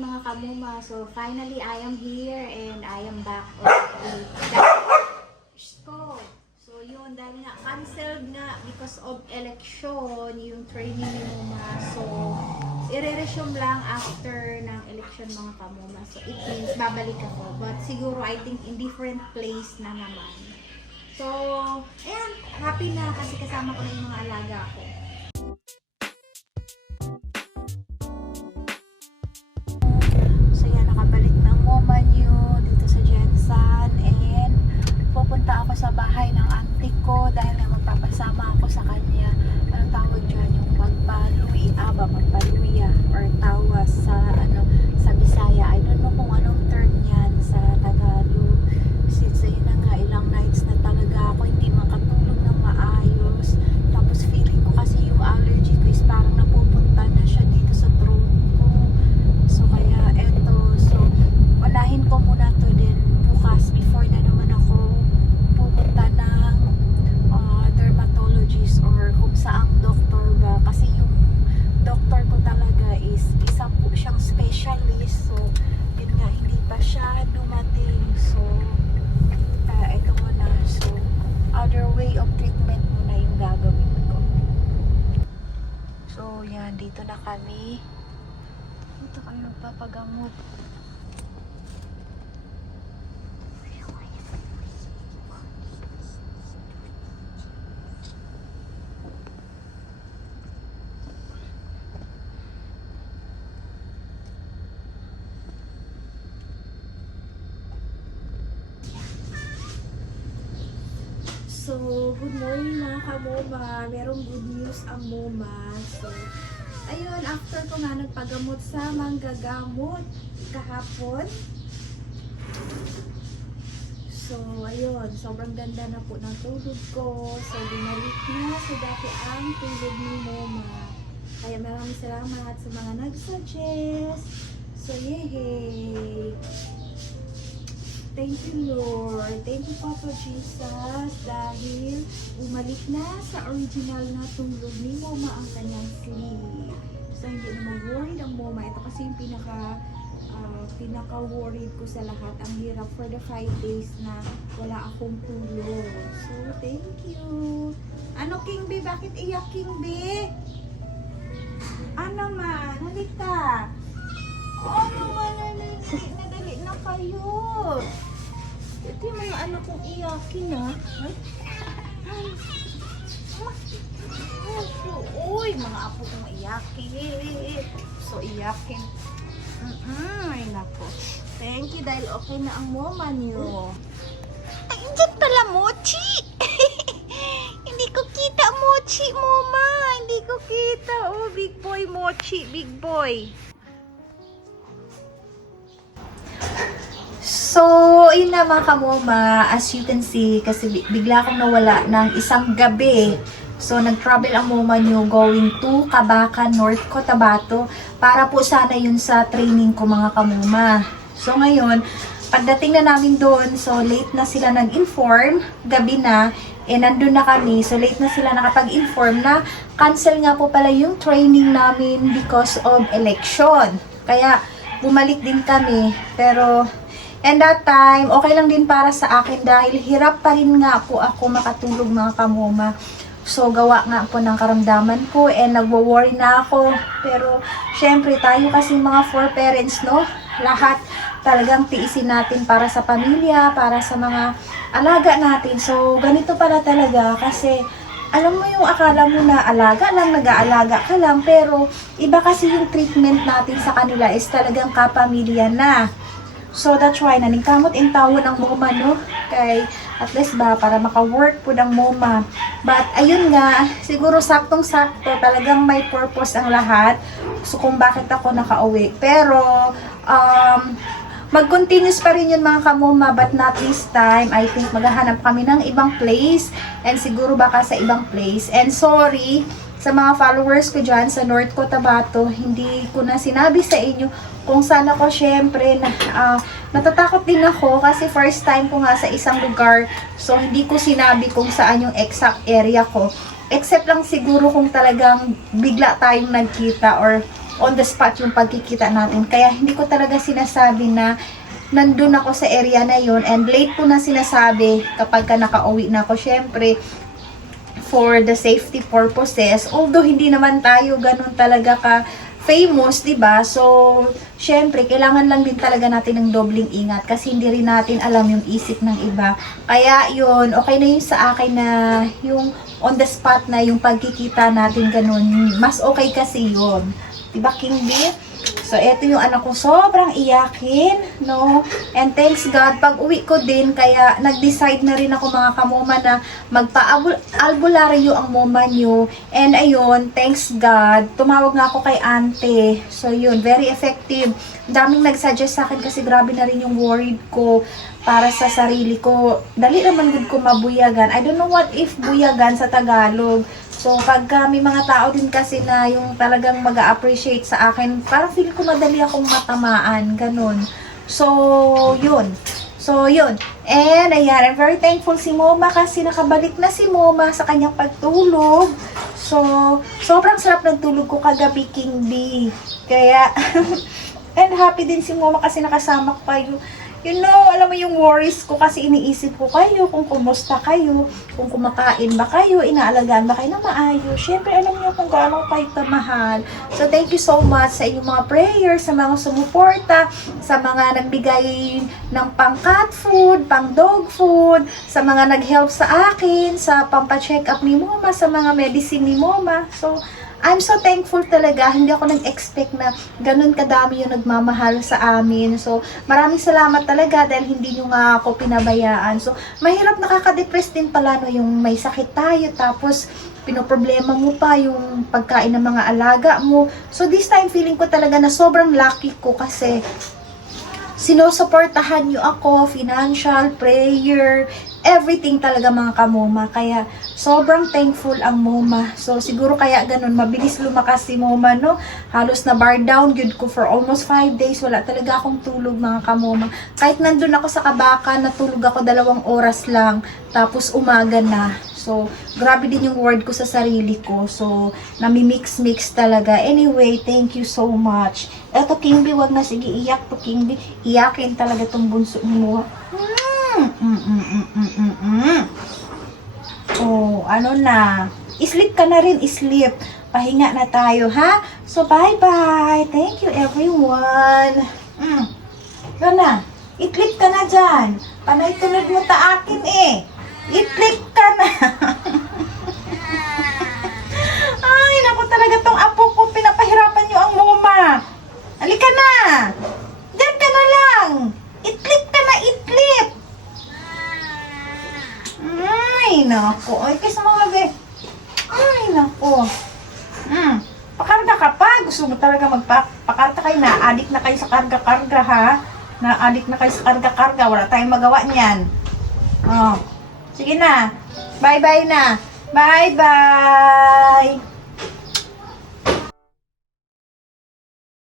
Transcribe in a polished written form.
mga kamuma. So finally, I am here and I am back on the So yun, dahil nga canceled nga because of election yung training ni Muma. So i-resume lang after ng election mga kamuma. So it means babalik ako. But siguro I think in different place na naman. So ayan, happy na kasi kasama ko na yung mga alaga ko. So yan, nakabalik ng Moma New dito sa Jensan and pupunta ako sa bahay ng auntie ko dahil nga magpapasama ako sa kanya. Anong tawag dyan? Yung magpaluya or tawas sa sa Bisaya. I don't know kung anong term yan sa Tagalog. Since ayun na nga, ilang nights na talaga ako hindi makatulog ng maayos. Tapos feeling ko kasi yung allergy ko is parang napupunta na siya dito sa throat ko. So kaya eto, so unahin ko muna to din bukas before na naman ako pupunta ng dermatologist or kung saang doktor ba. Kasi yung doktor ko talaga is isa po siyang specialist. So yun nga, hindi pa siya dumating. So ito muna. So other way of treatment muna yung gagawin ko. So yan, dito na kami. Dito kami magpapagamot. So, good morning mga kamoma. Merong good news ang Moma. So, ayun, after ko nga nagpagamot sa manggagamot kahapon. So, ayun, sobrang ganda na po ng tulog ko. So, bumalik na sa dati ang tulog ni Moma. Kaya maraming salamat sa mga nag-suggest. So, yay! Thank you, Lord. Thank you, Papa Jesus, dahil umalik na sa original na tulog ni Moma ang kanyang sleep. So, hindi na mag-worried ang Moma. Ito kasi yung pinaka-worried ko sa lahat. Ang hirap for the 5 days na wala akong tulog. So, thank you. Ano, King B? Bakit iyak, King B? Ano man? Halika. Ano man? Nadali na kayo. Ito yung mga anak kong iyakin, ha? Uy, mga apo kong iyakin. So, iyakin. Ay, nako. Thank you dahil okay na ang Moma niyo. Ay, dyan pala, Mochi. Hindi ko kita, Mochi, Moma. Hindi ko kita. Oh, big boy, Mochi. Big boy. So, yun na mga kamoma, as you can see, kasi bigla akong nawala ng isang gabi. So, nag-travel ang Moma niyo going to Cabacan, North Cotabato, para po sana yun sa training ko mga kamoma. So, ngayon, pagdating na namin doon, so late na sila nag-inform, gabi na, nandun na kami, so late na sila nakapag-inform na cancel nga po pala yung training namin because of election. Kaya, bumalik din kami, pero and that time, okay lang din para sa akin dahil hirap pa rin nga po ako makatulog mga kamoma. So, gawa nga po ng karamdaman ko and nagwo-worry na ako. Pero, syempre, tayo kasi mga 4 parents, no? Lahat talagang tiisin natin para sa pamilya, para sa mga alaga natin. So, ganito pala talaga kasi alam mo yung akala mo na alaga lang, nag-aalaga ka lang. Pero, iba kasi yung treatment natin sa kanila is talagang kapamilya na. So, that's why, naningkamot in tawon ang Moma, no? Kay, at least ba, para maka-work po ng Moma. But, ayun nga, siguro saktong-sakto, talagang may purpose ang lahat. So, kung bakit ako nakauwi. Pero, mag-continuous pa rin yun mga kamoma, but not this time. I think maghahanap kami ng ibang place. And siguro baka sa ibang place. And sorry, sa mga followers ko dyan sa North Cotabato, hindi ko na sinabi sa inyo kung saan ako. Syempre, natatakot din ako kasi first time ko nga sa isang lugar. So, hindi ko sinabi kung saan yung exact area ko. Except lang siguro kung talagang bigla tayong nagkita or on the spot yung pagkikita natin. Kaya hindi ko talaga sinasabi na nandun ako sa area na yun, and late ko na sinasabi kapag ka nakauwi na ako. Syempre, for the safety purposes, although hindi naman tayo ganun talaga ka famous, 'di ba? So, syempre, kailangan lang din talaga natin ng dobling ingat kasi hindi rin natin alam yung isip ng iba. Kaya yun, okay na yun sa akin na yung on the spot na yung pagkikita natin ganun. Mas okay kasi yun. 'Di ba, King B? So, eto yung anak ko, sobrang iyakin, no? And thanks God, pag uwi ko din, kaya nag-decide na rin ako mga kamoma na magpa-albularyo ang moma nyo. And ayun, thanks God, tumawag nga ako kay ante. So, yun, very effective. Daming nag-suggest sa akin kasi grabe na rin yung worried ko para sa sarili ko. Dali naman good ko mabuyagan. I don't know what if buyagan sa Tagalog. So, pagka may mga tao din kasi na yung talagang mag-appreciate sa akin, parang feel ko madali akong matamaan, ganun. So, yun. And, ayan, I'm very thankful si Moma kasi nakabalik na si Moma sa kanyang pagtulog. So, sobrang sarap ng tulog ko kagabi, King B. Kaya, and happy din si Moma kasi nakasama ko kayo. You know, alam mo yung worries ko kasi iniisip ko kayo, kung kumusta kayo, kung kumakain ba kayo, inaalagaan ba kayo na maayos. Siyempre, alam niyo kung gaano kayo kamahal. So, thank you so much sa inyong mga prayers, sa mga sumuporta, sa mga nagbigay ng pang cat food, pang dog food, sa mga nag-help sa akin, sa pampa-check up ni Moma, sa mga medicine ni Moma. So, I'm so thankful talaga. Hindi ako nag-expect na ganun kadami yung nagmamahal sa amin. So, maraming salamat talaga dahil hindi nyo nga ako pinabayaan. So, mahirap nakaka-depress din pala no, yung may sakit tayo tapos pinoproblema mo pa yung pagkain ng mga alaga mo. So, this time feeling ko talaga na sobrang lucky ko kasi sinusuportahan nyo ako, financial, prayer, everything talaga mga kamoma. Kaya, sobrang thankful ang Moma. So, siguro kaya ganun, mabilis lumakas si Moma, no? Halos na bar down, good ko for almost 5 days. Wala talaga akong tulog mga kamoma. Kahit nandun ako sa Kabakan, natulog ako 2 oras lang. Tapos, umaga na. So, grabe din yung word ko sa sarili ko. So, nami-mix-mix talaga. Anyway, thank you so much. Eto, King B, wag na. Sige, iyak to, King B. Iyakin talaga tong bunso mo. Oh, ano na. Sleep ka na rin, sleep. Pahinga na tayo, ha? So, bye-bye. Thank you, everyone. Yan na. I-click ka na dyan. Panay tunod mo ta akin, eh. I-click ka na. Ay, naku talaga tong apo ko. Pinapahirapan niyo ang Moma. Halika na. Diyan ka na lang. I-click ka na, i-click. Ay, naku. Ay, kasi mga be. Ay, naku. Pakarga ka pa. Gusto mo talaga magpakarga kayo. Na-addict na kayo sa karga-karga, ha? Na-addict na kayo sa karga-karga. Wala tayong magawa niyan. Oh. Sige na. Bye-bye na. Bye-bye.